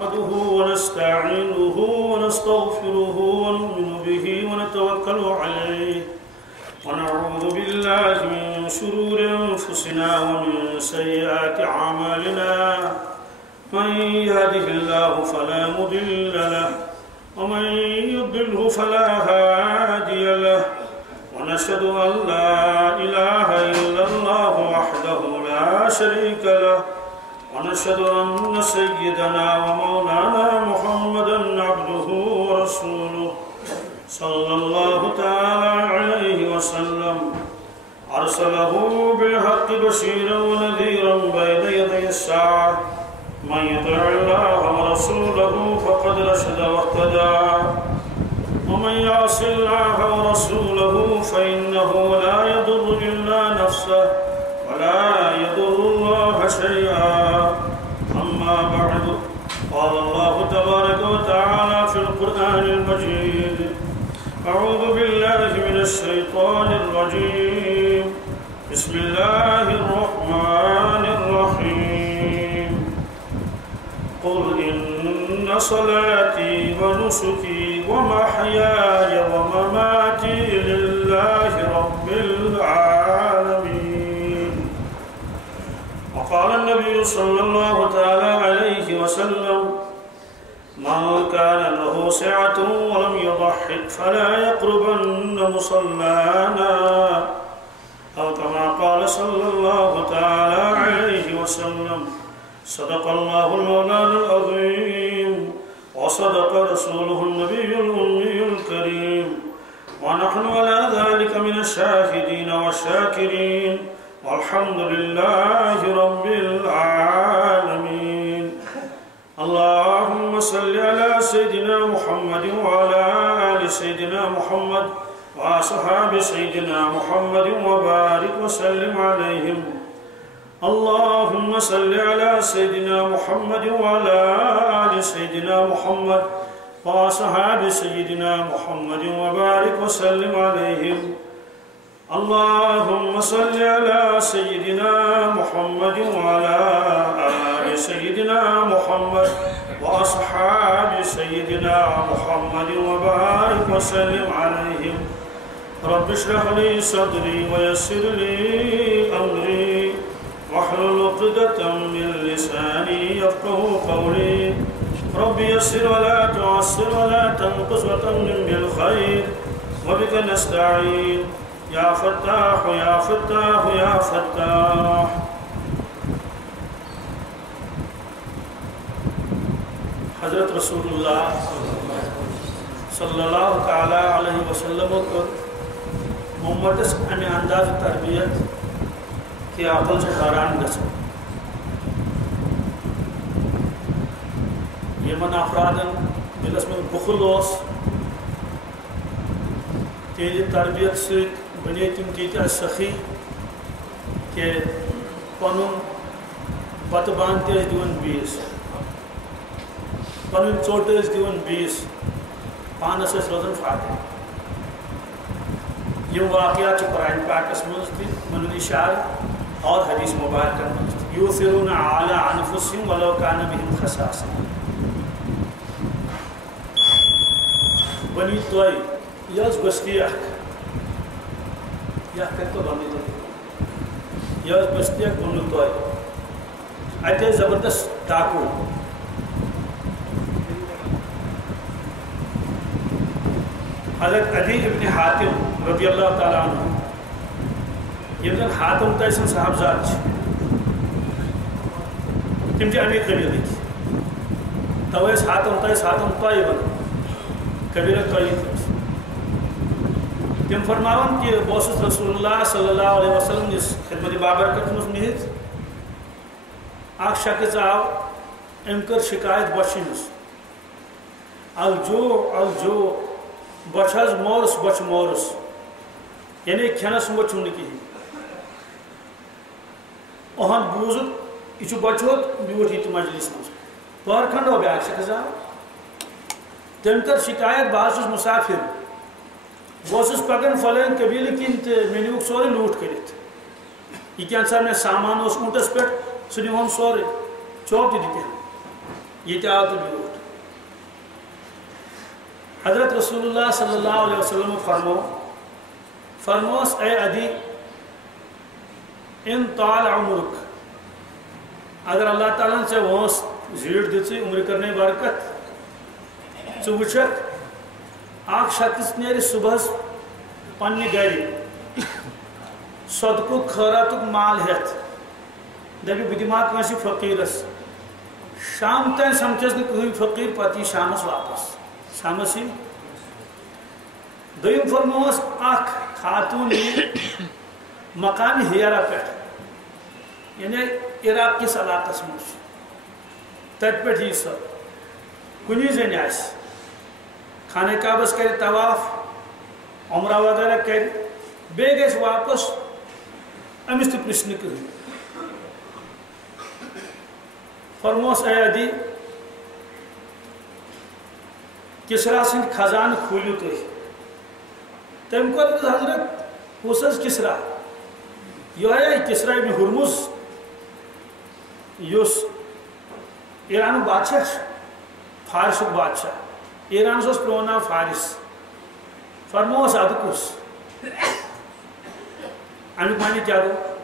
نحمده ونستعينه ونستغفره ونؤمن به ونتوكل عليه ونعوذ بالله من شرور أنفسنا ومن سيئات أعمالنا من يهده الله فلا مضل له ومن يضلله فلا هادي له ونشهد أن لا إله إلا الله وحده لا شريك له ونشهد أن سيدنا ومولانا محمدا عبده ورسوله صلى الله تعالى عليه وسلم أرسله بالحق بشيرا ونذيرا بين يدي الساعة من يطع الله ورسوله فقد رشد واهتدى ومن يعص الله ورسوله فإنه لا يضر إلا نفسه ولا يضر الله شيئا. أما بعد قال الله تبارك وتعالى في القرآن المجيد أعوذ بالله من الشيطان الرجيم بسم الله الرحمن الرحيم قل إن صلاتي ونسكي ومحياي ومماتي لله رب العالمين. وقال النبي صلى الله تعالى عليه وسلم من كان له سعة ولم يضحك فلا يقربن مصلانا أو كما قال صلى الله تعالى عليه وسلم. صدق الله المولان العظيم وصدق رسوله النبي الأمي الكريم ونحن على ذلك من الشاهدين والشاكرين والحمد لله رب العالمين. اللهم صل على سيدنا محمد وعلى آل سيدنا محمد وأصحاب سيدنا محمد وبارك وسلم عليهم. اللهم صل على سيدنا محمد وعلى آل سيدنا محمد وأصحاب سيدنا محمد وبارك وسلم عليهم. اللهم صل على سيدنا محمد وعلى آل سيدنا محمد وأصحاب سيدنا محمد وبارك وسلم عليهم. رب اشرح لي صدري ويسر لي أمري واحلل عقدة من لساني يفقهوا قولي. رب يسر ولا تعسر ولا تنقص وتمم بالخير وبك نستعين يا فتاح يا فتاح يا فتاح. حضرت رسول اللہ صلی اللہ تعالی علیہ وسلم کو محمدس امہ انداز تربیت کہ عقل سے حیران گژھان. یمن افرادن دلس میں بخل اس تیری تربیت سے بنے تم تیتہ سخی کہ پنن بتہ بان تیس دیون بیس پنن ژوٹ دیون بیس پانس روزان فاتح. یہ واقعات قرآن پاکس مز من اشارہ اور حدیث مبارکہ مز یؤثرون علی انفسہم ولو کان بہم خصاصہ. بنی توئی یہ بستی یہ تو بنی تو یہ بستی بنی توئی اتنے زبردست ڈاکو حضرت عدی ابن حاتم رضی اللہ تعالیٰ عنہ یہ حاتم تیسن صاحبزاد تم امیر قبیلک توے حاتم طیب قبیلہ طیب تم فرماون کہ بہت رسول اللہ صلی اللہ علیہ وسلم اس خدمت بابرکت مز نہت اخ شخص آو ام کر شکایت بچنس الجو بچ حض مورس بچ مورس یعنی کھینس وچھو نہ کہین اہن بوزت یہ بچوت بیوٹ یہ مجلس مز پہر کھنڈو بیاکھ شخص آو تم کر شکایت بہت مسافر بہت پکان فلان قبیلہ کن تو مے نیوک سورے لوٹ کرت یہ کیا سا مے سامان اس اونٹس پہ سہ نیون سورے چوب تہ دتہ یہ آو تو بیوٹ حضرت رسول اللہ صلی اللہ علیہ وسلم فرموس اے عدی ان طال عمرک اگر اللہ تعالیٰ نے ژےٚ وٲنٛس زیٖٹھ دِژٕے عمرِ کرنے برکت ژٕ وٕچھکھ اکھ شخص نیرِ صبحس پننہِ گرِ صدقُک خٲراتُک مال ہٮ۪تھ دپہِ بہٕ دِمہٕ ہا کٲنٛسہِ فقیٖرس شام تام سمکھٮ۪س نہٕ کٕہٕنۍ فقیٖر پتہٕ یی شامس واپس شامس یی دوٚیِم فرمووس اکھ خاتوٗن یی مقامہِ ہیرا پٮ۪ٹھ یعنی عراق کِس علاقس منٛز چھُ تتہِ پٮ۪ٹھ یی سۄ کُنی زٔنۍ آسہِ خانہ کعبس کرِ طواف عمرہ وغیرہ کرِ بیٚیہِ گژھِ واپس أمِس تہِ پرٛژھِ نہٕ کٕہٕنۍ فرموس اے عدی کسرا سٕنٛدۍ خزانہٕ کھوٗلِو تُہۍ تٔمۍ کوٚر حضرت کُس حظ کسرا یِہوٚے کسرا ابن ہُرمُز یُس ایرانُک بادشاہ چھُ فارسُک بادشاہ ایرانس اوس پرٛون ناو فارس فرمووس اَدٕ کُس امیُک معنی کیٛاہ گوٚو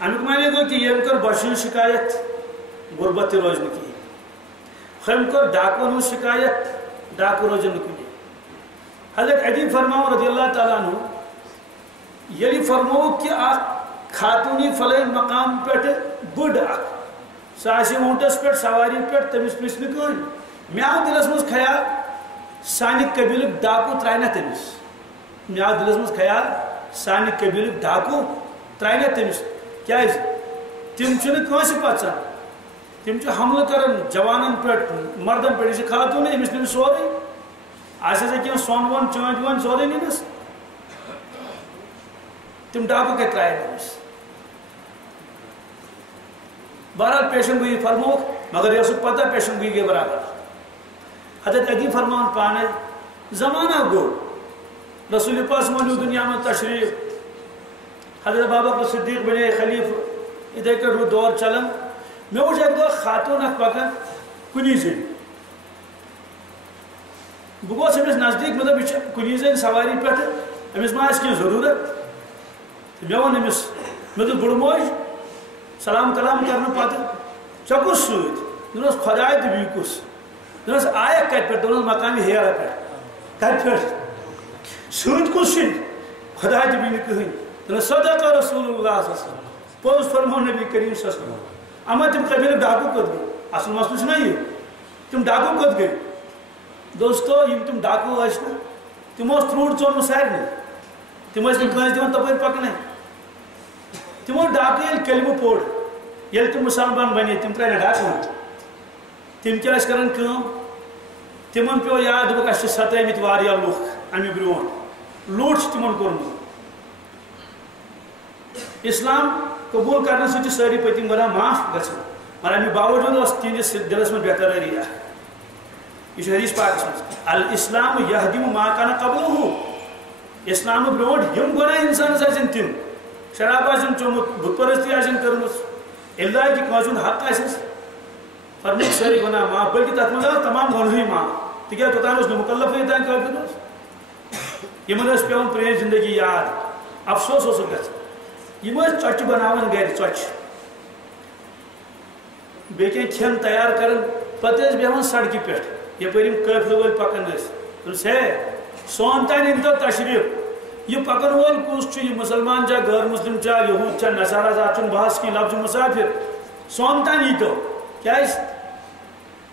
امیُک معنی گوٚو کہِ ییٚمۍ کٔر بۄچھِ ہٕنٛز شکایت غربت تہِ روزِ نہٕ کِہیٖنۍ ہُمۍ کٔر ڈاکوٗوَن ہٕنٛز شکایت ڈاکوٗ روزن نہٕ کُنی حضرت عدی فرماو رضی اللہ تعالیٰ عنہ ییٚلہِ فرمووُکھ کہِ اکھ خاتوٗن یی فلٲنۍ مقام پٮ۪ٹھٕ بٔڑ اکھ سۄ آسہِ اوٗنٛٹس پٮ۪ٹھ سواری پٮ۪ٹھ تٔمِس پرٛژھِ نہٕ کٕہٕنۍ مےٚ آو دِلس منٛز خیال سانہِ قبیٖلٕکۍ ڈاکوٗ ترٛایہِ نا تٔمِس مےٚ آو دِلس منٛز خیال سانہِ قبیٖلٕکۍ ڈاکوٗ ترٛایہِ نا تٔمِس کیٛازِ تِم چھِنہٕ کٲنٛسہِ پژان تِم چھِ حملہٕ کران جوانن پٮ۪ٹھ مردن پٮ۪ٹھ یہِ چھِ خاتوٗنٕے أمِس نِمہِ سورُے آسٮ۪س کینٛہہ سۄن وۄن چٲنٛدۍ وٲنٛدۍ سورُے نِنس تِم ڈاکوٗ کتہِ ترٛایَن أمِس بہرحال پیشن گویی فرمووُکھ مگر یہِ ٲسٕکھ پتہ پیشن گویی گٔے برابر حضرت عدی فرماوان پانے زمانہ گوٚو رسول پاک مونیو دنیا منٛز تشریٖف حضرت بابکر صدیق بنے خلیٖفہٕ یِتھے کٔٹھۍ روٗد دور چلان مےٚ وٕچھ اکہِ دۄہ خاتوٗن اکھ پکان کُنی زٔنۍ بہٕ گوس أمِس نزدیٖک مےٚ دوٚپ یہِ چھِ کُنی زٔنۍ سواری پٮ۪ٹھٕ أمِس ما آسہِ کینٛہہ ضروٗرت تہٕ مےٚ ووٚن أمِس مےٚ دوٚپ بُڈٕ موج سلام کلام کرنہٕ پتہٕ ژےٚ کُس سۭتۍ دوٚپنس خۄداے تہٕ بیٚیہِ کُس دوٚپنس آیکھ کتہِ پٮ۪ٹھ دوٚپنس مقامہِ ہیرا پٮ۪ٹھ کتہِ پٮ۪ٹھ سۭتۍ کُس چھُنۍ خۄداے تہٕ بیٚیہِ نہٕ کٕہٕنۍ دوٚپنس صدق رسول اللہ صلی اللہ علیہ وسلم پوٚز فرمو نبی کریم صلی اللہ علیہ وسلم اما تِم قبیٖلٕکۍ ڈاکوٗ کوٚت گٔے اصل مسلہٕ چھُنہ یہِ تِم ڈاکوٗ کوٚت گٔے دوستو یِم تِم ڈاکوٗ ٲسۍ نہٕ تِمو اوس ژوٗنٛٹھ ژوٚنمُت سارنٕے تِم ٲسۍ نہٕ کٲنٛسہِ دِوان تپٲرۍ پکنٕے تِمو ڈاکہٕ ییٚلہِ کلمہٕ پوٚر ییٚلہِ تِم مُسلمان بنے تِم ترٛایہِ نا ڈاکوٗوَن تِم کیٛاہ ٲسۍ کران کٲم تِمن پیوٚو یاد دوٚپُکھ اَسہِ چھِ ستٲومٕتۍ واریاہ لُکھ امہِ برونٛٹھ لوٗٹھ چھُ تِمن کوٚرمُت اسلام قبوٗل کرنہٕ سۭتۍ چھِ سٲری پٔتِم گۄناہ معاف گژھان مگر اَمہِ باوجوٗد ٲس تِہنٛدِس دِلس منٛز بےقرٲری اکھ یہِ چھُ حدیٖث پاکس منٛز الاسلام یہدِم ما کان قبلہ اسلامہٕ برونٛٹھ یِم گۄناہ انسانس آسن تِم شراب آسن چوٚمُت بُت پرستی آسن کٔرمٕژ اللہ کہِ کٲنٛسہِ ہُنٛد حق آسٮ۪س فرمووُکھ سٲری گۄناہ معاف بٔلکہِ تتھ منٛز آو تمام گۄنہٕے معاف تِکیٛازِ توٚتام اوس نہٕ مُکلفٕے یوٚتام کٲفِر اوس یِمن ٲس پیٚوان پرٛٲنۍ زندگی یاد افسوس اوسُکھ گژھان یِم ٲسۍ ژۄچہِ بناوان گرِ ژۄچہِ بیٚیہِ کینٛہہ کھٮ۪ن تیار کران پتہٕ ٲسۍ بیٚہوان سڑکہِ پٮ۪ٹھ یپٲرۍ یِم قٲفلہٕ وٲلۍ پکان ٲسۍ دوٚپُس ہے سون تانۍ أنۍتو تشریٖف یہِ پکن وول کُس چھُ یہِ مُسلمان چھا غٲر مسلم چھا یہوٗد چھا نصارا اتھ چھُنہٕ بحث کینٛہہ لفظ مُسافر سون تانۍ ییٖتو کیٛازِ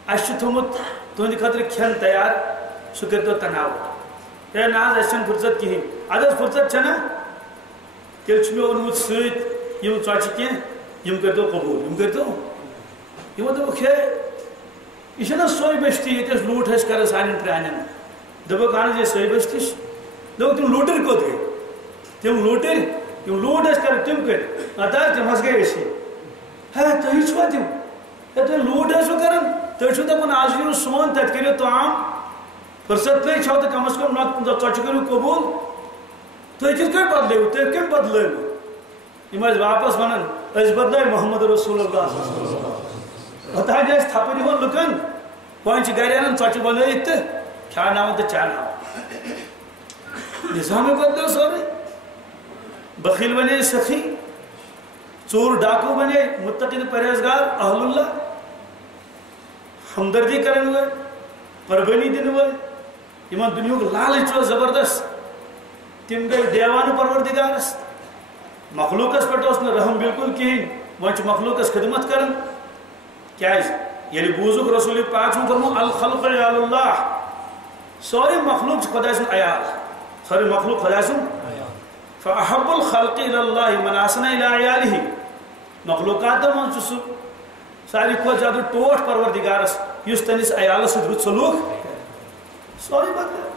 اَسہِ چھُ تھوٚمُت تُہنٛدِ خٲطرٕ کھٮ۪ن تیار سُہ کٔرۍتو تناوُل ہے نہ حظ اَسہِ چھنہٕ فرصت کِہیٖنۍ اَدٕ حظ فرصت چھنا تیٚلہِ چھُ مےٚ اوٚنمُت سۭتۍ یِم ژۄچہِ کینٛہہ یِم کٔرۍتو قبوٗل یِم کٔرۍتو یِمو دوٚپُکھ ہے یہِ چھَنہ سۄے بٔستی ییٚتہِ أسۍ لوٗٹھ ٲسۍ کران سانٮ۪ن پرٛانٮ۪ن دوٚپُکھ اہن حظ یہِ سۄے بٔستی چھِ دوٚپُکھ تِم لوٗٹٕرۍ کوٚت گٔے تِم لوٗٹٕرۍ یِم لوٗٹھ ٲسۍ کران تِم کٔرۍ اَدٕ حظ تِم حظ گٔے أسی ہے تُہی چھِوا تِم ہے تُہۍ لوٗٹھ ٲسوٕ کران تُہۍ چھِو دپان آز یِیِو سون تتہِ کٔرِو طعام فرصت چھو تہٕ کم از کم ژۄچہِ کٔرِو قبوٗل تُہۍ کِتھ کٔنۍ بدلٲیِو تُہۍ کٔمۍ بدلٲیِو یِم ٲسۍ واپس ونان أسۍ بدلٲے محمد رسول اللہ اوٚتانۍ ٲسۍ تھپٕرۍ یِوان لُکن وۄنۍ چھِ گرِ اَنان ژۄچہِ بنٲیِتھ تہٕ کھیٛاناوان تہٕ چاوناوان نظامٕے بدلیو سورُے بخیل بنے سخی ژوٗر ڈاکوٗ بنے متقی تہٕ پرہیزگار اہل اللہ ہمدردی کرن وٲلۍ قربٲنی دِنہٕ وٲلۍ یِمن دُنیہُک لالچ اوس زبردست تِم گٔے دیوانہٕ پروردگارس مخلوقس پٮ۪ٹھ اوس نہٕ رحم بالکل کِہیٖنۍ وۄنۍ چھِ مخلوقس خدمت کران کیٛازِ ییٚلہِ بوٗزُکھ رسوٗل پاک چھُن فرموو الخلق عیال اللہ سورُے مخلوق چھُ خۄداے سُنٛد عیال سورُے مخلوق خۄداے سُنٛد فأحب الخلق إلى الله من أحسن إلى عياله مخلوقاتو منٛز چھُ سُہ ساروی کھۄتہٕ زیادٕ ٹوٹھ پروردگارس یُس تٔمِس عیالس سۭتۍ رُت سلوٗک سورُے بدلیو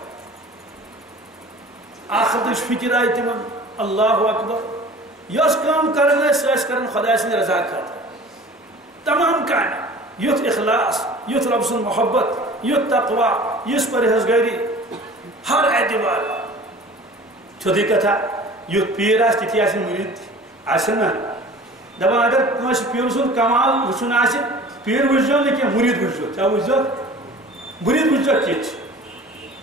آخرتٕچ فِکر آیہِ تِمن اللہ اکبر یۄس کٲم کران ٲسۍ سۄ ٲسۍ کران خۄداے سٕنٛدِ رضا خٲطرٕ تمام کامہِ یُتھ اخلاص یُتھ رۄب سُنٛد محبت یُتھ تقوا یُس پرہیزگٲری ہر اعتبار تھوٚدٕے کتھا یُتھ پیٖر آسہِ تِتھی آسن مُریٖد آسن نہ دپان اگر کٲنٛسہِ پیٖرٕ سُنٛد کمال وٕچھُن آسہِ پیٖر وٕچھزیو نہٕ کینٛہہ مُریٖد وٕچھزیو کیٛاہ وٕچھزیو مُریٖد وٕچھزیو کِتھ چھِ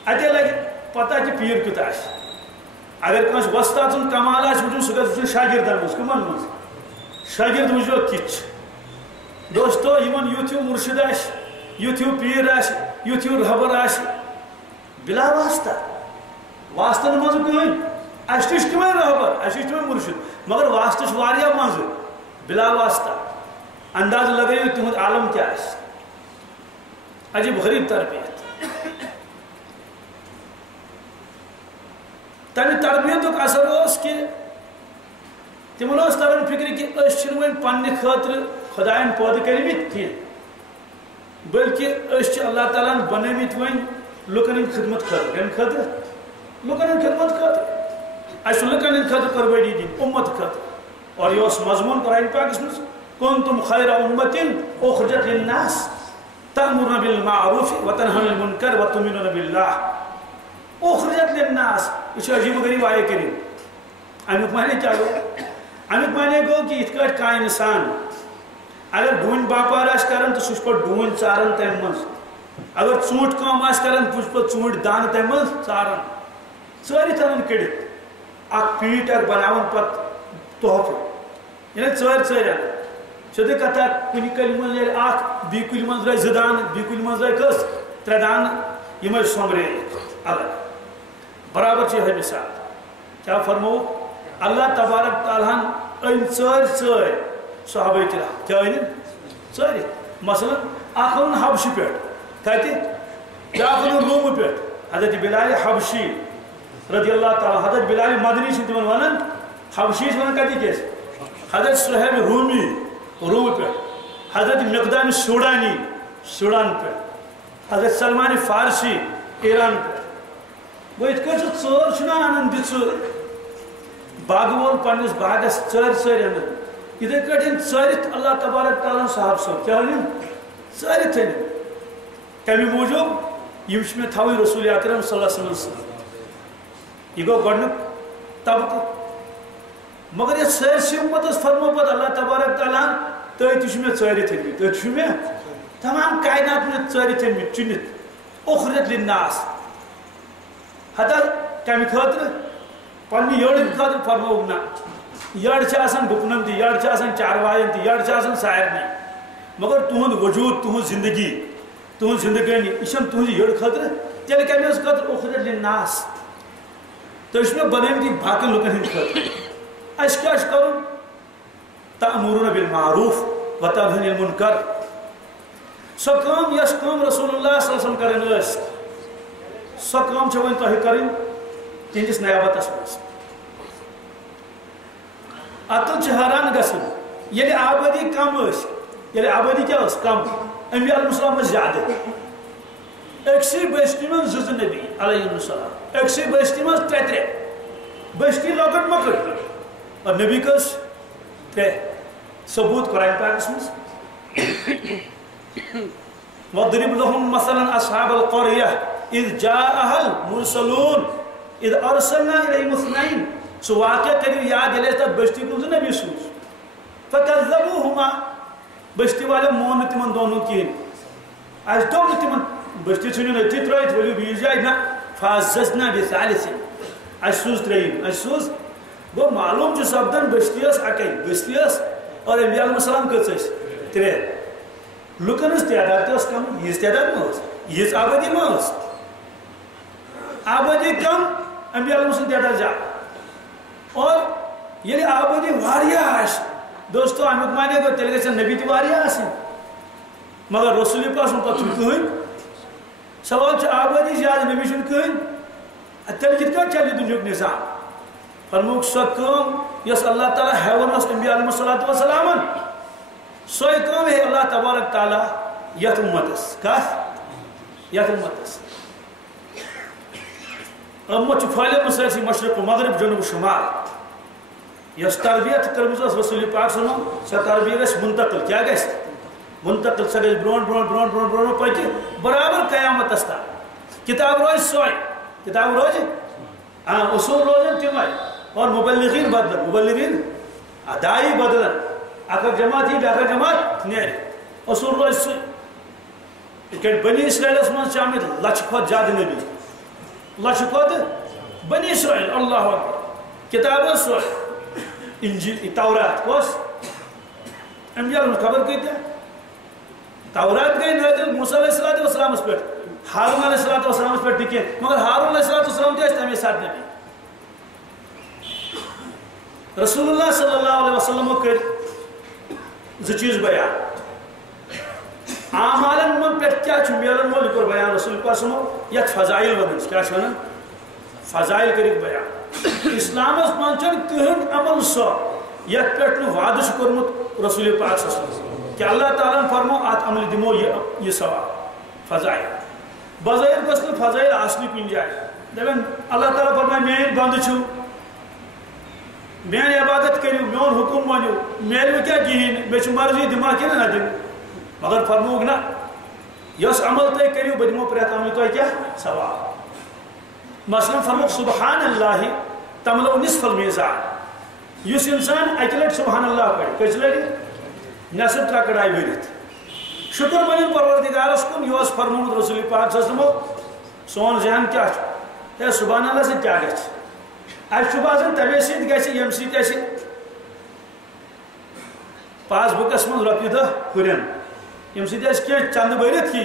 اتے لگہِ پتہ کہِ پیٖر کیُتھ آسہِ اگر کٲنٛسہِ وۄستاد سُنٛد کمال آسہِ وٕچھُن سُہ گژھِ وٕچھُن شاگردن منٛز کٕمن منٛز شاگرد وٕچھزیو کِتھ چھِ دوستو یِمن یُتھ ہیوٗ مُرشِد آسہِ یُتھ ہیوٗ پیٖر آسہِ یُتھ ہیوٗ رہبر آسہِ بِلا واسطہ واسطن منٛز کٕہٕنۍ اَسہِ تہِ چھِ تِمے رہبر اَسہِ تہِ چھِ تِمے مُرشِد مگر واسطہٕ چھِ واریاہ منٛزٕ بِلا واسطہ انداز لگٲیِو تِہُنٛد عالم کیٛاہ آسہِ عجیب غریٖب تربیت تمہِ تربیتُک اثر اوس کہِ تِمن اوس تران فِکرِ کہِ أسۍ چھِنہٕ وۄنۍ پننہِ خٲطرٕ خۄدایَن پٲدٕ کٔرمٕتۍ کینٛہہ بٔلکہِ أسۍ چھِ اللہ تعالیٰ ہن بنٲومٕتۍ وۄنۍ لُکن ہٕنٛدِ خدمت خٲطرٕ کمہِ خٲطرٕ لُکن ہٕنٛدِ خدمت خٲطرٕ اَسہِ چھُ لُکن ہٕنٛدِ خٲطرٕ قربٲنی دِنۍ اُمت خٲطرٕ اور یہِ اوس مضموٗن قرآنِ پاکس منٛز كنتم خير أمة أخرجت للناس تأمرون بالمعروف وتنهون عن المنكر وتؤمنون بالله أخرجت للناس یہ عجیب و غریب آیے کریم امیک معنی کیا گو امیک معنی گو کہ ات کٹ کانٛہہ انسان اگر ڈوٗنۍ باپار آسہِ کران تو سُہ چھُ پتہٕ ڈوٗنۍ ژاران تمہِ منٛز اگر ژوٗنٛٹھۍ کٲم آسہِ کران سُہ چھُ پتہٕ ژوٗنٛٹھۍ دانہٕ تمہِ منٛز ژاران ژٲرِتھ انان کٔڑِتھ اکھ پیٖٹ اکھ بناوان پتہٕ تحفہٕ یعنی ژٲرۍ انان سیٚودُے کتھا کُنہِ کلہِ منٛز نیرِ اکھ بیٚیہِ کُلہِ منٛز درٛاے زٕ دانہٕ بیٚیہِ کُلہِ منٛز درٛاے کٔژ ترٛےٚ دانہٕ یِمے سوٚمبرٲیِتھ الگ برابر چھِ یِہے مثال کیٛاہ فرمووُکھ اللہ تبارک تعالیٰ ہن أنۍ ژٲرۍ صحابہ کرام کیٛاہ أنِن ژٲرِتھ مثلاً اکھ اوٚنُن حبشہٕ پٮ۪ٹھ کتہِ بیٛاکھ اوٚنُن روٗمہٕ پٮ۪ٹھ حضرت بلال حبشی رضی اللہ تعالیٰ حضرت بلال مدنی چھِ تِمن ونان حبشی چھِ ونان کتِکۍ ٲسۍ حضرت صہیب روٗمی روٗمہٕ پٮ۪ٹھ حضرت مقدام سوڈانی سوڈان پٮ۪ٹھ حضرت سلمان فارسی ایران پٮ۪ٹھ گوٚو یِتھ کٔنۍ سُہ ژٲر چھُنہ انان دِژٕ باغہٕ وول پننِس باغس ژٲرۍ انان یِتھے کٲٹھۍ ژٲرِتھ اللہ تبارک تعالیٰ صاحب صٲب کیٛاہ أنِن ژٲرِتھ أنِن کمہِ موٗجوٗب یِم چھِ مےٚ تھاوٕنۍ رسول اکرم صلی اللہ علیہ وسلم سۭتۍ یہِ گوٚو گۄڈٕنیُک طبقہٕ مگر یتھ سٲرسٕے اُمتس فرمو پتہٕ اللہ تبارک تعالیٰ تُہۍ تہِ چھِو مےٚ ژٲرِتھ أنمٕتۍ تُہۍ چھِو مےٚ تمام کاینات مےٚ ژٲرِتھ أنمٕتۍ چُنِتھ اُخرجت للناس ہتا کمہِ خٲطرٕ پننہِ یٔڈ خٲطرٕ فرمووُکھ نہ یٔڈ چھِ آسان گُپنن تہِ یٔڈ چھِ آسان چاروایَن تہِ یٔڈ چھِ آسان سارنٕے مگر تُہُنٛد وجوٗد تُہٕنٛز زندگی تُہٕنٛز زندگٲنی یہِ چھَنہٕ تُہٕنٛزِ یٔڈ خٲطرٕ تیٚلہِ کمہِ حظ خٲطرٕ اُخرجت للناس تُہۍ چھِو مےٚ بنٲومٕتۍ باقین لُکن ہٕنٛدِ خٲطرٕ اَسہِ کیٛاہ چھُ کرُن تأمرون بالمعروف وتنہون عن المنکر سۄ کٲم یۄس کٲم رسول اللہ صلی اللہ علیہ وسلم کران ٲسۍ سۄ کٲم چھِ وۄنۍ تۄہہِ کرٕنۍ تِہنٛدِس نیابتس منٛز عقل چھِ حٲران گژھان ییٚلہِ آبٲدی کم ٲس ییٚلہِ آبٲدی کیٛاہ ٲس کم انبیاء علیہ السلام ٲسۍ زیادٕ أکسٕے بستی منٛز زٕ نبی علیہ السلام أکسٕے بستی منٛز ترٛےٚ بستی لۄکٕٹ مۄکٕٹ اور نبی کٔژ ترٛےٚ ثبوٗت قرآن پاکس منٛز وَاضْرِبْ لَهُم مَثَلًا أَصْحَابَ الْقَرْيَةِ إِذْ جَاءَهَا الْمُرْسَلُونَ إِذْ أَرْسَلْنَا إِلَيْهِمُ اثْنَيْنِ سُہ واقعہ کٔرِو یاد ییٚلہِ أسۍ تتھ بستی کُن زٕ نبی سوٗز فَكَذَّبُوهُمَا بستی والیو مون نہٕ تِمن دۄن ہُنٛد کِہیٖنۍ اس دوٚپ نہٕ تِمن بٔستی ژھٕنِو أتھی ترٛٲیِتھ ؤلِو بیٚیِس جایہِ نہ فاززنا بِثالِثٍ اَسہِ سوٗز ترٛیٚیِم اَسہِ سوٗز گوٚو معلوٗم چھُ سپدان بٔستی ٲس اَکٕے بٔستی ٲس اور انبیاء علیہ السلام کٔژ ٲسۍ 3 لُکن ہٕنٛز تعداد تہِ ٲس کم ییٖژ تعداد ما ٲس ییٖژ آبٲدی ما ٲس آبٲدی کم انبیاء علیہ سٕنٛز تعداد زیادٕ اور ییٚلہِ آبٲدی واریاہ آسہِ دوستو امیُک معنی گوٚو تیٚلہِ گژھن نبی تہِ واریاہ آسٕنۍ مگر رسول پاک سُنٛد پتہٕ چھُنہٕ کٕہٕنۍ سوال چھُ آبٲدی زیادٕ نبی چھُنہٕ کٕہٕنۍ تیٚلہِ کِتھ کٲٹھۍ چلہِ دُنیُک نظام فرمووُکھ سۄ کٲم یۄس اللہ تعالیٰ ہٮ۪وان اوس انبیاء علیہ الصلوٰۃ والسلامن سۄے کٲم ہے اللہ تبارک تعالیٰ یتھ اُمتس کتھ یتھ اُمتس امت چھُ پھٲلیمٕژ سٲرسٕے مشرق و مغرب جنوب شمال یۄس تربیت کٔرمٕژ ٲس رسول پاک صٲبن سۄ تربیت گژھِ منتقل کیٛاہ گژھِ منتقل سۄ گژھِ برونٛٹھ برونٛٹھ برونٛٹھ برونٛٹھ برونٛٹھ پٔکِتھ برابر قیامتس تام کتاب روزِ سۄے کتاب روزِ اصوٗل روزن تِمے اور مبلغین بدلن مبلغین داعی بدلن اکھ جماعت یی بیٛاکھ جماعت نیرِ اصوٗل روزِ سُے یِتھ کٔنۍ بنی اسرائیلس منٛز چھِ آمٕتۍ لچھِ کھۄتہٕ زیادٕ نبی لچھِ کھۄتہٕ بنی اسرائیل اللہ اکبر کتاب ٲس سۄے انجیل تورات کۄس انبیاء ہٕنٛز خبر کۭتیاہ تورات گٔے نٲزِل موسیٰ علیہ الصلوٰۃ والسلامس پٮ۪ٹھ ہارون علیہ الصلوٰۃ والسلامس پٮ۪ٹھ نہٕ کینٛہہ مگر ہارون علیہ الصلوٰۃ والسلام تہِ ٲسۍ تمے ساتہٕ نبی رسول اللہ صلی اللہ علیہ وسلمو کٔرۍ 2 چیٖز بیان اعمالن من پٮ۪ٹھ کیٛاہ چھُ میلن وول یہِ کوٚر بیان رسول پاک صٲبو یتھ فضایل ونان چھِ کیٛاہ چھِ ونان فضایل کٔرِکھ بیان اسلامس منٛز چھُنہٕ کٕہٕنۍ عمل سۄ یتھ پٮ۪ٹھ نہٕ وعدٕ چھُ کوٚرمُت رسول پاک صلی اللہ علیہ وسلم کہ اللہ تعالیٰ فرمو اتھ عملہِ دِمو یہِ ثواب فضایل بظٲہر گٔژھ نہٕ فضایل آسنہِ کُنہِ جایہِ دپن اللہ تعالیٰ فرمایہِ میٲنۍ بنٛدٕ چھِو میٲنۍ عبادت کٔرِو میون حُکم مٲنِو میلوٕ کیٛاہ کِہیٖنۍ نہٕ مےٚ چھِ مرضی دِما کِنہٕ نہ دِمہٕ مگر فرمووُکھ نہ یۄس عمل تُہۍ کٔرِو بہٕ دِمو پرٛٮ۪تھ عملہِ تۄہہِ کیٛاہ ثواب مثلاً فرمووُکھ سبحان اللہ تملو نصف المیزان یُس انسان اکہِ لٹہِ سبحان اللہ پرِ کٔژِ لٹہِ نصف 3 کڑایہِ بٔرِتھ شُکر بنیُن پروردگارس کُن یہِ اوس فرمومُت رسول پاک صلی اللہ علیہ وسلمو سون ذہن کیٛاہ چھُ ہے سبحان اللہ سۭتۍ کیٛاہ گژھِ اَسہِ چھُ باسان تمے سۭتۍ گژھِ ییٚمہِ سۭتۍ اَسہِ پاس بُکس منٛز رۄپیہِ 10 ہُرن ییٚمہِ سۭتۍ اَسہِ کینٛہہ چندٕ بٔرِتھ یی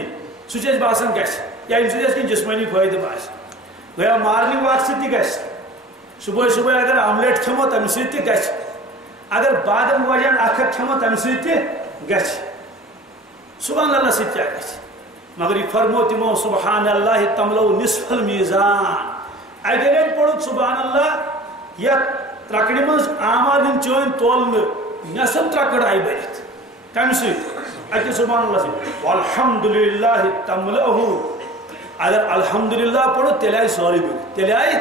سُہ چھُ اَسہِ باسان گژھِ یا ییٚمہِ سۭتۍ اَسہِ کینٛہہ جسمٲنی فٲیدٕ باسہِ گویا مارنِنٛگ واک سۭتۍ تہِ گژھِ صُبحٲے صُبحٲے اگر آملیٹ کھٮ۪مو تمہِ سۭتۍ تہِ گژھِ اگر بادام گوجان 1 ہتھ کھٮ۪مو تمہِ سۭتۍ تہِ گژھِ سبحان اللہ سۭتۍ کیٛاہ گژھِ مگر یہِ فرمو تِمو سبحان اللہ تملو نصف المیزان اگر لٹہِ پوٚرُکھ سبحان اللہ یتھ ترٛکڑِ منٛز اعمال ہٕنٛدۍ چٲنۍ تولنہٕ نصف 3 کڑایہِ بٔرِتھ کمہِ سۭتۍ اکہِ سبحان اللہ سۭتۍ والحمدُللہ تملأہُ اگر الحمدللہ پوٚرُکھ تیٚلہِ آیہِ سورُے بٔرِتھ تیٚلہِ آیہِ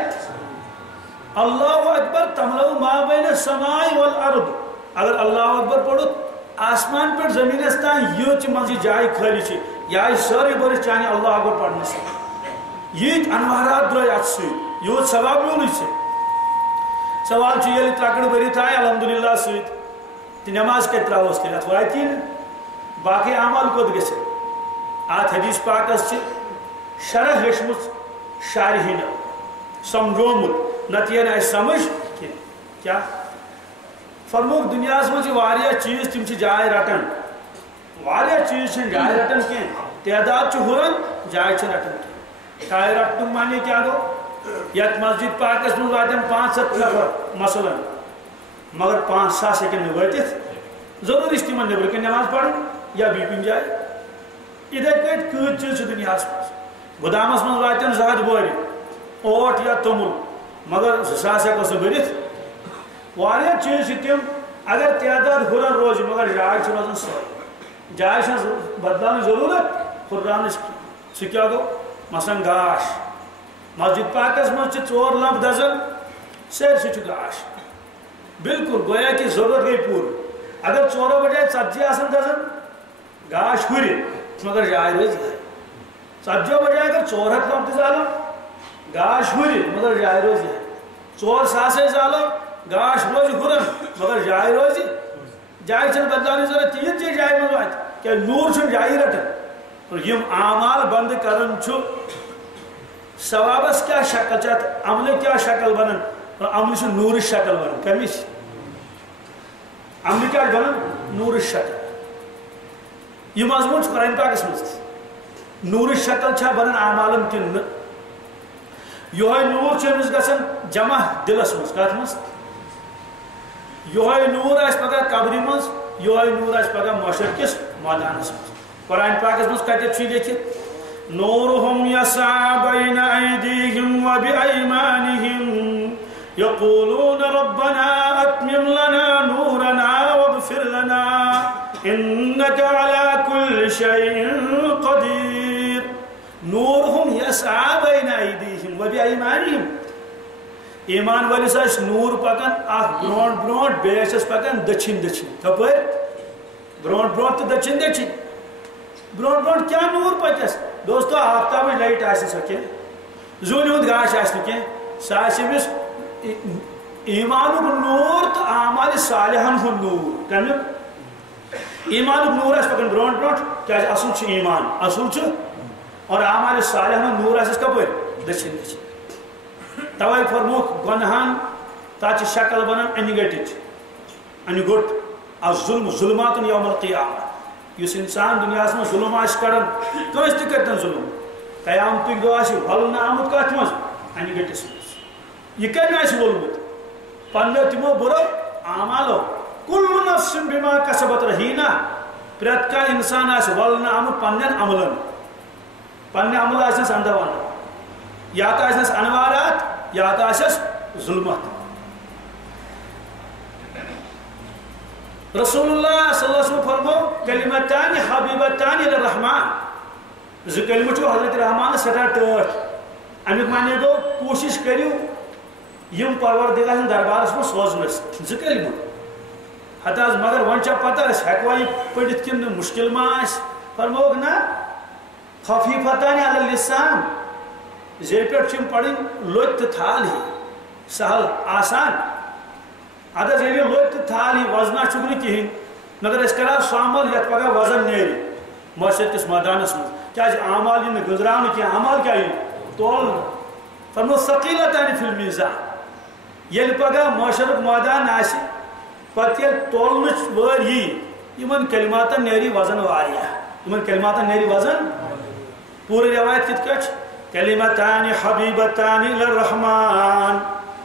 اللہ اکبر تملأہُ ما بین السماء والارض اگر اللہ اکبر پوٚرُکھ آسمان پٮ۪ٹھ زٔمیٖنس تام یۭژ منٛز یہِ جاے خٲلی چھِ یہِ آیہِ سٲرٕے بٔرِتھ چانہِ اللہ اکبر پرنہٕ سۭتۍ ییٖتۍ انوارات درٛاے اتھ سۭتۍ یوٗت ثواب میونٕے ژےٚ سوال چھُ ییٚلہِ 3 کڑٕ بٔرِتھ آیہِ الحمدللہ سۭتۍ تہٕ نٮ۪ماز کتہِ ترٛاوہوس تیٚلہِ اتھ واتی نہٕ باقٕے اعمال کوٚت گژھن اتھ حدیث پاکس چھِ شرح ہیٚچھمٕژ شارحیٖنو سمجھومُت نتہٕ یی نہٕ اَسہِ سمجھ کینٛہہ کیٛاہ فرمووُکھ دُنیاہس منٛز چھِ واریاہ چیٖز تِم چھِ جاے رٹان واریاہ چیٖز چھِنہٕ جاے رٹان کینٛہہ تعداد چھُ ہُران جاے چھِ رٹان کینٛہہ جاے رٹنُک معنی کیٛاہ گوٚو یتھ مسجد پاکس منٛز واتن 500 نفر مثلاً مگر 5,000 ہیٚکن نہٕ وٲتِتھ ضروٗری چھِ تِمن نیٚبرٕ کَنۍ نٮ۪ماز پرٕنۍ یا بیٚیہِ کُنہِ جایہِ یِتھے پٲٹھۍ کۭتۍ چیٖز چھِ دُنیاہس منٛز گُدامس منٛز واتن 2 ہتھ بورِ اوٹ یا توٚمُل مگر 2,000 ہیٚکوس نہٕ بٔرِتھ واریاہ چیٖز چھِ تِم اگر تعداد ہُران روزِ مگر جاے چھِ روزان سۄے جاے چھنہٕ بدلاونٕچ ضروٗرت ہُرراونٕچ سُہ کیٛاہ گوٚو مثلاً گاش مسجد پاکس منٛز چھِ 4 لمپ دزان سٲرسٕے چھُ گاش بالکل گویا کہ ضرورت گٔے پوٗرٕ اگر 4 بجاے 40 آسان دزان گاش ہُرِ مگر جاے روزِ یِہے 40 بجاے اگر 400 لمپ تہِ زالو گاش ہُرِ مگر جاے روزِ یِہے 4,000 زالو گاش روزِ ہُران مگر جاے روزِ جاے چھنہٕ بدلاونٕچ ضروٗرت تیٖژ جاے منٛز واتہِ کیٛازِ نوٗر چھُنہٕ جایی رٹان اور یم اعمال بند کرن چھو ثوابس کیا شکل چاہت عمل کیا شکل بنن اور عمل چھو نور شکل بنن کمیش عمل کیا بنن نور شکل یہ مضمون چھو قرآن پاک اسمت نور شکل چھا بنن اعمالن کن یہ نور چمس گسن جمع دلس مز کت مز یہ نور آس پگہ قبری مز یہ نور آس پگہ معاشر کس میدانس مز قرآن پاکس مز کتھ لیکھت نورهم يسعى بين أيديهم وبأيمانهم يقولون ربنا أتمم لنا نورنا واغفر لنا إنك على كل شيء قدير نورهم يسعى بين أيديهم وبأيمانهم ایمان ولس آس نور پکان اخ برونٹ برونٹ بیس پکان دچھن دچھن کپر برونٹ برونٹ تو دچھن دچھن برونٹ برونٹ کیا نور پکس دوستو آفتاب لائٹ آسہ سا کی زون ہند گاش آس کی سا آس ایمان نور تو اعمال صالحن ہند نور کمیک ایمان نور آس پکان برونٹ برونٹ کیا اصل چھ ایمان اصل چھ اور اعمال صالحن نور آس کپر دچھن دچھن توے فرموک گنہان تاچ شکل بنان ان گٹچ ان گٹ الظلم ظلمات یوم القیامہ یس انسان دنیا میں ظلم آس کران کس تہ کرتن ظلم قیامت دہ آس ولن آمت کت مز ان گٹس مز یہ کن آس ولمت پنو تمو برو اعمالو کل نفس بما کسبت رہینہ پریت کا انسان آس ولن آمت پنن عملن پنہ عمل آسنس اندر ون یا تو آسنس انوارات یا تو آسس ظلمت رسول اللہ صلی اللہ علیہ وسلم فرمو کلمتان حبیبتان الرحمن ز کلمہ چھو حضرت رحمان سٹھا ٹھٹ امیک معنی گو کوشش کریو یم پروردگار سن دربارس میں سوزنس ز کلمہ حتی مگر ون چھ پتہ اس ہیکوا یہ پڑھت کن مشکل ما اس فرموگ نا خفیفتان علی اللسان زیر پر چھم پڑھیں لوت تھال ہی سہل آسان اگر زیر لوت تھال ہی وزنہ چکنے کی مگر اس کرا سامل یت پگہ وزن نیری معاشرت کس میدانس مز کیا اعمال یہ گزران کی اعمال کیا یہ تول فرمو ثقیلتان فی المیزان یل پگہ معاشرت میدان آسی پتہ یل تولنچ ور یمن کلماتن نیری وزن واریہ یمن کلماتن نیری وزن پوری روایت کت کچ کلمتان حبیبتان للرحمن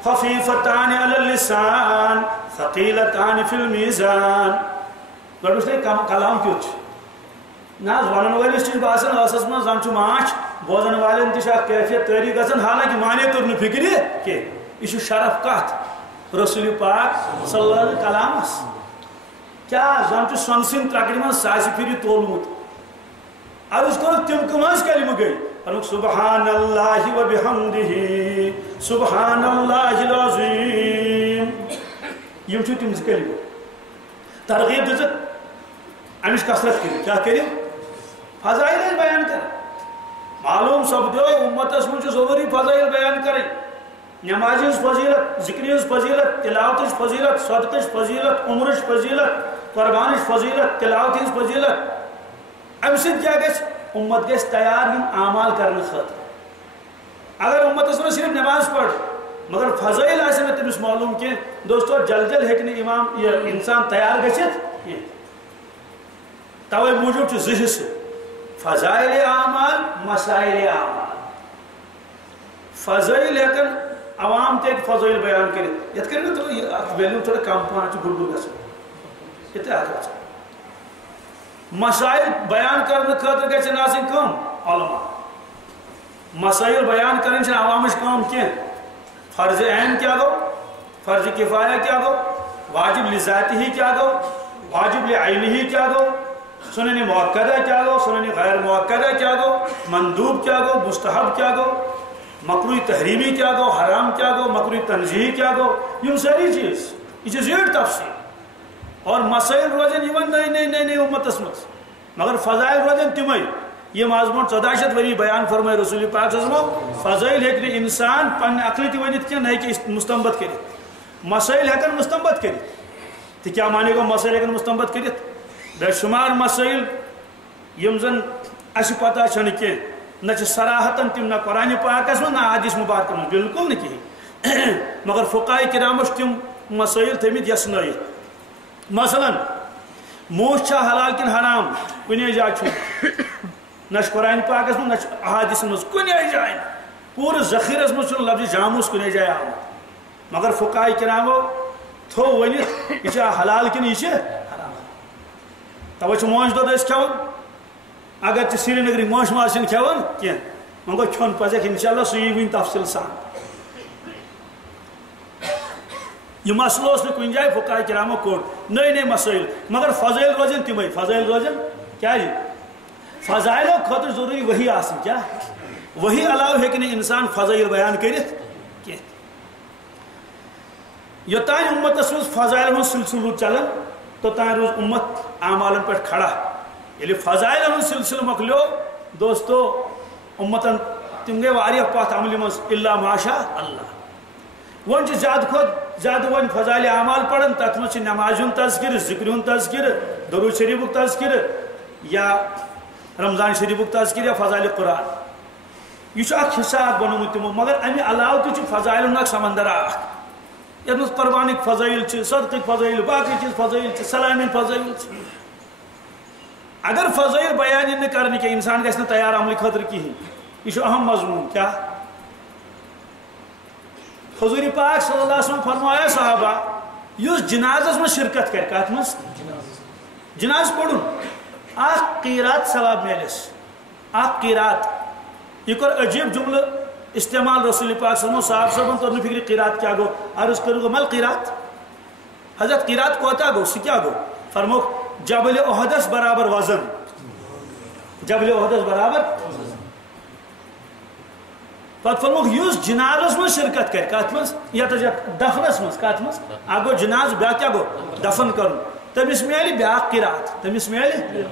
خفیفتان علی اللسان ثقیلتان فی المیزان گوڑ کلام کیوت ناز ونن ولس چھ باسن اسس من زن چھ ماچ بوزن والن تہ کیفیت تاری گژھن حالانکہ معنی تر نہ فکر کہ یہ شرف کت رسول پاک صلی اللہ علیہ کلامس کیا زن چھ سن سن ترکڑ من ساس پھر تولمت عرض کرو تم کم کلمہ گئی سبحان اللہ و بحمدہ سبحان اللہ العظیم یم چھو تم کلمہ ترغیب دزت امش کثرت کرو کیا کرو فضائل بیان کر معلوم سپدو امتس من ضروری فضائل بیان کریں نماز فضیلت ذکر فضیلت تلاوت فضیلت صدقہ فضیلت عمر فضیلت قربان فضیلت تلاوت فضیلت ام سب کیا گھس امت گھس تیار یم اعمال کرنے خاطر اگر امت اس میں صرف نماز پڑھ مگر فضائل آسے میں تمس معلوم کہ دوستو جل جل ہیکنے امام یہ انسان تیار گھست توے موجود چھ زٕ حصہ فضائل اعمال مسائل اعمال فضائل ہیکن عوام تے فضائل بیان کرت یت کرن تو ویلیو تھوڑا کم پہن چھ گڑ گڑ گژھن کتے آگے مسائل بیان کرنے خاطر گژھن آسن کم علماء مسائل بیان کرن چھ عوامش کم کی فرض عین کیا گو فرض کفایہ کیا گو واجب لذاتی ہی کیا گو واجب لعینی ہی کیا گو سنن مؤکدہ کیا گو سنن غیر مؤکدہ کیا گو مندوب کیا گو مستحب کیا گو مکروہ تحریمی کیا گو حرام کیا گو مکروہ تنزیہی کیا گو یہ ساری چیز یہ زیڑ تفصیل اور مسائل روزن یہ نئی نئی نئی نئی امتس مز مگر فضائل روزن تمے یہ مضمون 14 وری بیان فرمائے رسول پاک صلی اللہ علیہ وسلم فضائل ہیکن انسان پن عقل تہ ونت کی نہ کہ مستنبت کرت مسائل ہیکن مستنبت کرت تو کیا معنی گو مسائل ہیکن مستنبت کرت بے شمار مسائل یم زن اس پتہ چھن کی نہ صراحتن تم نہ قرآن پاکس من نہ حدیث مبارک من بالکل نہ کہین مگر فقہاء کرام تم مسائل تھمت یسنائت مثلا موش چھا حلال کن حرام کنے جائے نہ قرآن پاکس من نہ احادیث من کنے جائے پورے ذخیرس من لفظ جاموس کنے جائے آمد مگر فقہاء کرامو تھو ونت یہ حلال کن یہ حرام توے موش دود کھان اگر سری نگری موش ماز کھان کی وۄنۍ گوٚو کھیوٚن پزِ انشاءاللہ سُہ یی وٕنۍ تفصیل سان یہ مسئلہ اس نے کن جائے فقہاء کرامو کوڑ نئے نئے مسائل مگر فضائل روزن تمے فضائل روزن کیا جی فضائلوں خاطر ضروری وہی آسن کیا وہی علاوہ ہیکہ نہ انسان فضائل بیان کرت کی یوتان امتس مز فضائل ہن سلسلہ چلان توتان روز امت اعمالن پہ کھڑا ییٚلہِ فضائل ہن سلسلہ مکلیو دوستو امتن تم گئی واریاہ پتھ عملہِ مز الا ماشاء اللہ ون زیادہ کھت زیادہ ون فضائل اعمال پڑھن تت مز نماز ہند تذکر ذکر ہند تذکر درود شریفک تذکر یا رمضان شریفک تذکر یا فضائل قرآن یہ اخ حساب بنومت تمو مگر امہ علاوہ تہ فضائل اخ سمندر اخ یتھ مز قربانک فضائل صدقک فضائل باقی چیز فضائل سلامین فضائل اگر فضائل بیان نہ کرنے کے انسان گژھِ نہٕ تیار عمل خاطر کہین یہ اہم مضمون کیا حضور پاک صلی اللہ علیہ وسلم فرمایا صحابہ یس جنازس میں شرکت کر کت مز جناز پڑھن اخ قیرات ثواب ملس اخ قیرات یہ کر عجیب جملہ استعمال رسول پاک صلی اللہ علیہ وسلم صاحب صاحب تو نہ فکر قیرات کیا گو عرض کرو مل قیرات حضرت قیرات کوتا گو سی کیا گو فرمو جبل احدس برابر وزن جبل احدس برابر پتہ فرمو یس جنازس میں شرکت کر کت مز یا دفنس مز کت مز اگر گو جناز بیا کیا گو دفن کرن تمس میلی بیاکھ قرات تمس میلی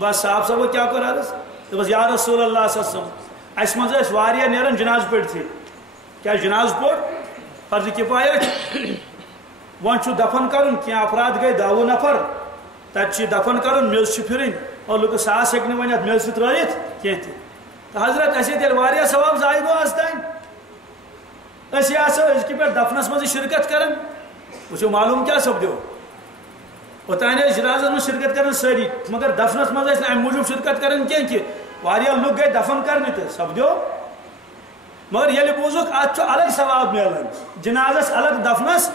بس صاحب صاحب کیا کر عرض بس یا رسول اللہ صلی اللہ علیہ وسلم اس مز اس واریاہ نیرن جناز پڑھ تھی کیا جناز پڑھ فرض کفایت ون چھ دفن کرن کیا افراد گئی 10 نفر تت دفن کرن میز پھرن اور لوگ ساس ہیکہ ونت میز ترائت کی حضرت اسی تیل واریاہ ثواب ضائع گو آز تین اسی آسو اس کی پہ دفنس مز شرکت کرن وچھو معلوم کیا سپدیو اوتان جنازس میں شرکت کرن ساری مگر دفنس مز اس ام موجود شرکت کرن کی واریاہ لوگ گئی دفن کرنے تو سپدیو مگر یل بوزک ات الگ ثواب ملان جنازس الگ دفنس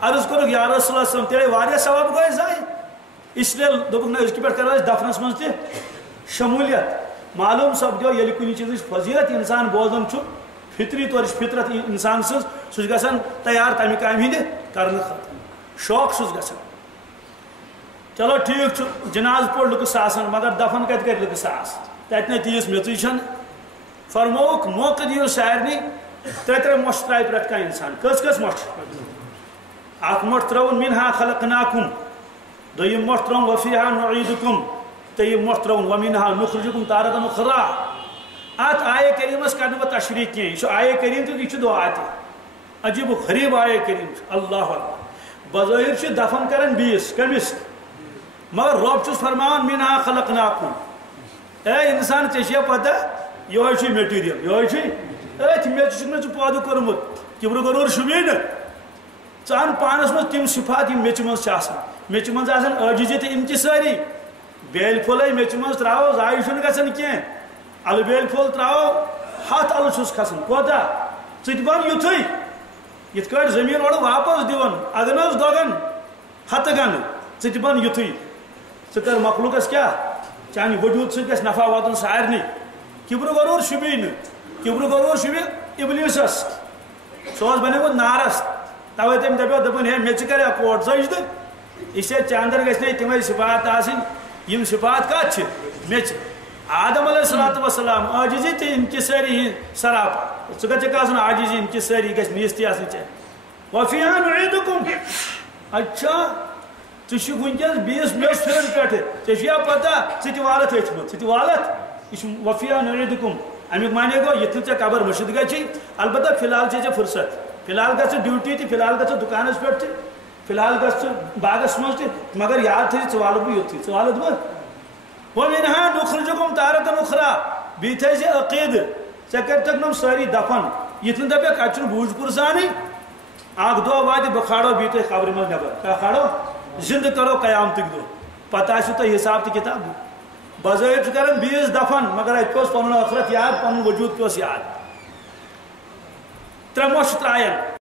عرض کرو یا رسول اللہ صلی اللہ علیہ وسلم تیرے واریہ ثواب گو ضائع اس لیے دوپک نا اس کی پہ کرو دفنس مز تہ شمولیت معلوم سپدیو یل کن چیز فضیلت انسان بوزان فطری طور فطرت انسان سہ گھان تیار تمہ کامہ ہند کرنے خاطر شوق سس گھان چلو ٹھیک جناز پوڑ لک ساسن مگر دفن کت کر لک ساس تت نا تیس میچ فرموک موقع دیو سارنی ترے مش ترائی پریت کھانا انسان کس کس مش اخ مٹ ترون منہا خلقناکم دویم مٹ ترون وفیہا نعیدکم تیم مٹ ترون ومنہا نخرجکم تارتا اخرى ات آیہ کریمس کرنے با تشریح کی یہ آیہ کریم تو یہ دعا تہ عجیب و غریب آیہ کریم اللہ اکبر بظاہر چھ دفن کرن 20 کمس مگر رب چھس فرمان منہا خلقناکم اے انسان ژےٚ پتہ یہ چھ میٹیریل یہ چھ میچ میں پودہ کورمت کبر غرور شبی نا ژان پانس مز تم صفات یم میچ مز میچ مز عاجزی تو انکساری بیل پھول میچ مز تراو ضائع چھ گژھان کی ال بیل پھول تراو ہاتھ ال چھس کھسان کوتا ژٕ بن یتھے یت کٹ زمین اور واپس دیون اگر نس دگن ہتھ گن ژٕ بن یتھے ژٕ کر مخلوقس کیا چانہ وجود سۭتۍ گژھِ نفع واتن سارنٕے کبر غرور شبی نا کبر غرور شبی ابلیسس سہ بنیومت نارس توے تم دپیو دپن ہے مے کر کوٹ سجدہ اس لیے چاندر گھنے تمے صفات آسن یم صفات کت میچ آدم علیہ الصلوۃ والسلام عاجزی تہ انکساری سراپا ژٕ گژھکھ آسن عاجزی انکساری گژھِ نیستی آسن ژےٚ وفیہا نعیدکم اچھا ژٕ ونکس 20 میچ پھرن پہ ژےٚ پتہ ژٕ تہِ والت ہیٚچھمٕژ ژٕ تہِ والت یہ وفیہا نعیدکم امیک معنی گو یتھ ژےٚ قبر مشد گژھی البتہ فی الحال ژےٚ فرصت فی الحال گژھ ڈیوٹی تہ فی الحال گژھ دکانس پہ تہ فی الحال گژھ باغس مز تہ مگر یاد تھی ژٕ والت بہٕ یوتھٕے ژٕ والت بہٕ ومنها نخرجكم تارة أخرى بیتھے عقید ژے کرتکھ ساری دفن یہ دپک اتہ بوجھ پرسانی اخ دہ وات بہ کھاڑو بیتھے قبر من نبر کیا کھاڑو زندہ کرو قیامتک دہ پتہ آسو تہ حساب تہ کتاب بظاہر کران بیس دفن مگر ات پہ پن آخرت یاد پن وجود پہ یاد ترے مش ترائن